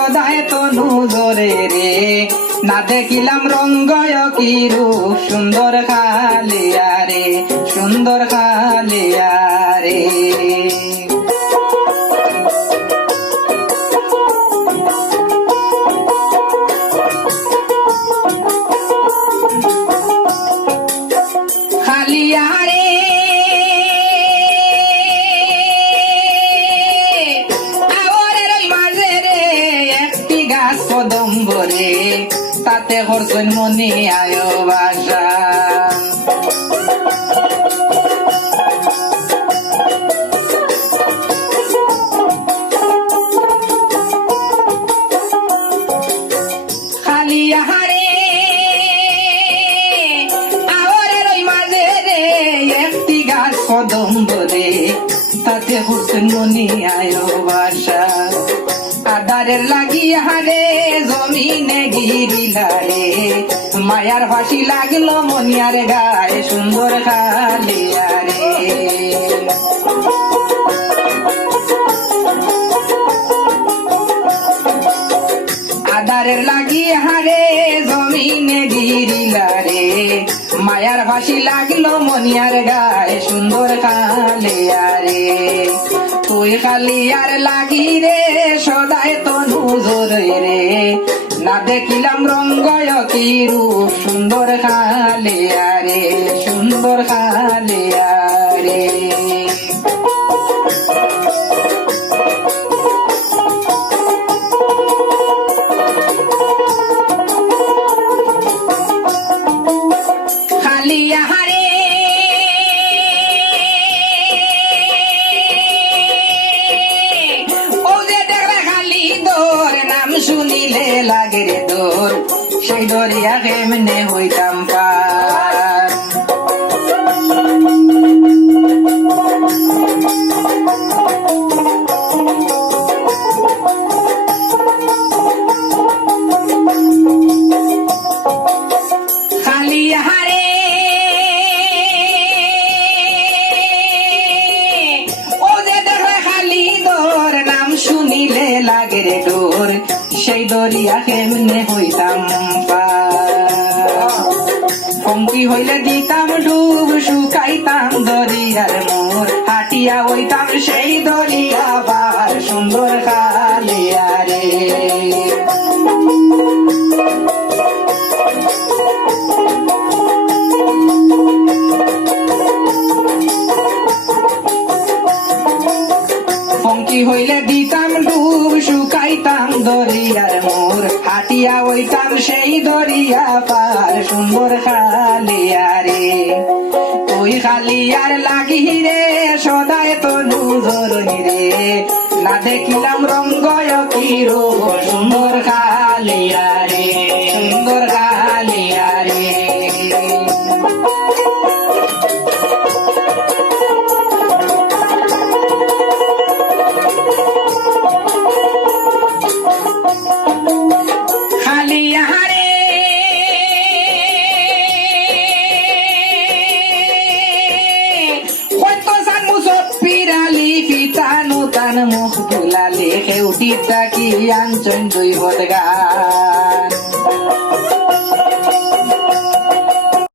সদায় তনু জরে রে। না দেখিলাম রঙ্গয় কি রূপ সুন্দর খালিয়া রে, সুন্দর খালিয়া রে। খালিয়া তাতে হরসন মনে আয় বাসা। কদম্ব রে তাতে হোসেন মনি আয় বাসা। আদারের লাগিয়া রে জমিনে গিরিলা রে মায়ার ফাঁসি লাগল মনিয়ার গায়ে সুন্দর খালিয়া রে আদারের লাগি হারে জমিনে গিরিলা রে মায়ার ফাঁসি লাগল মনিয়ার গায়ে সুন্দর কালিয়ারে তুই আর লাগি রে, সদায় তো নজর রে। না দেখিলাম রঙ্গয় কি রূপ, সুন্দর আরে, সুন্দর কালিয়ারে লাগে রে দোর সেই দরিয়া কেমনে হইতাম পার। লাগে রে সেই দরিয়া কেমনে হইতাম পঙ্কি হইলে দিতাম ডুব, শুকাইতাম দরিয়ার মোর, হাটিয়া হইতাম সেই দরিয়া পার, সুন্দর কালিয়া রে হইলে দিতাম মোর হাটিয়া হইতাম সেই দরিয়া পার। সুন্দর খালিয়ারে তুই খালিয়ার লাগি রে, সদায় তো নুজরনি রে। না দেখিলাম রঙ্গয় কি রোগ সুন্দর মুখ দুলালে খেউটি তাকি আঞ্চন দুই বদগান